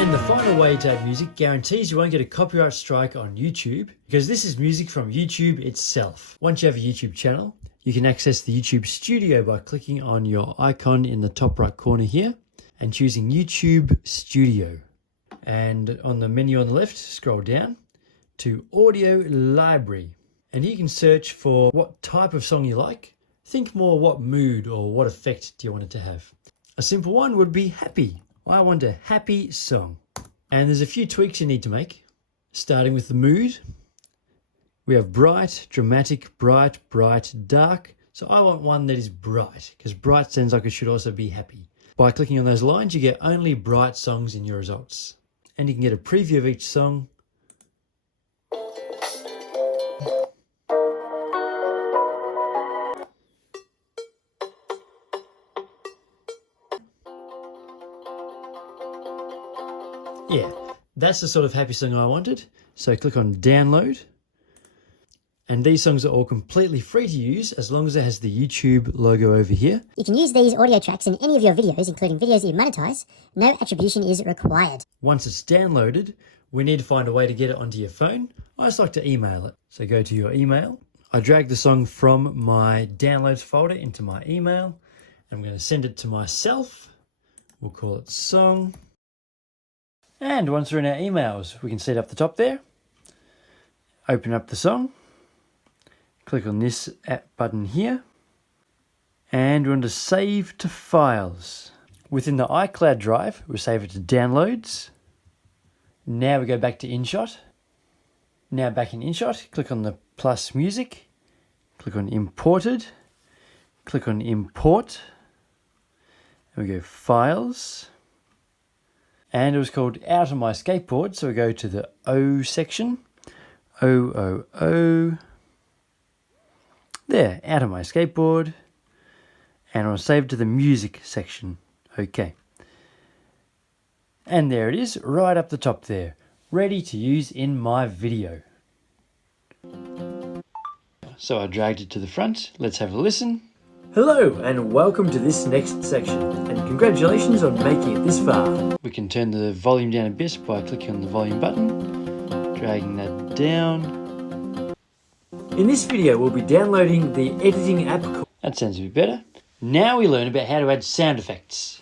And the final way to add music guarantees you won't get a copyright strike on YouTube, because this is music from YouTube itself. Once you have a YouTube channel, you can access the YouTube Studio by clicking on your icon in the top right corner here and choosing YouTube Studio. And on the menu on the left, scroll down to Audio Library. And you can search for what type of song you like. Think more what mood or what effect do you want it to have. A simple one would be happy. I want a happy song. And there's a few tweaks you need to make. Starting with the mood. We have bright, dramatic, bright, dark. So I want one that is bright, because bright sounds like it should also be happy. By clicking on those lines, you get only bright songs in your results. And you can get a preview of each song. Yeah, that's the sort of happy song I wanted. So click on download. And these songs are all completely free to use as long as it has the YouTube logo over here. You can use these audio tracks in any of your videos, including videos that you monetize. No attribution is required. Once it's downloaded, we need to find a way to get it onto your phone. I just like to email it. So go to your email. I drag the song from my downloads folder into my email. I'm going to send it to myself. We'll call it song. And once we're in our emails, we can see it up the top there. Open up the song. Click on this app button here. And we want to save to files. Within the iCloud drive, we'll save it to downloads. Now we go back to InShot. Now back in InShot, click on the plus music. Click on imported. Click on import. And we go files. And it was called Out of My Skateboard, so we go to the O section. O. There, Out of My Skateboard. And I'll save it to the music section. Okay. And there it is, right up the top there, ready to use in my video. So I dragged it to the front. Let's have a listen. Hello and welcome to this next section, and congratulations on making it this far. We can turn the volume down a bit by clicking on the volume button, dragging that down. In this video we'll be downloading the editing app. That sounds a bit better. Now we learn about how to add sound effects.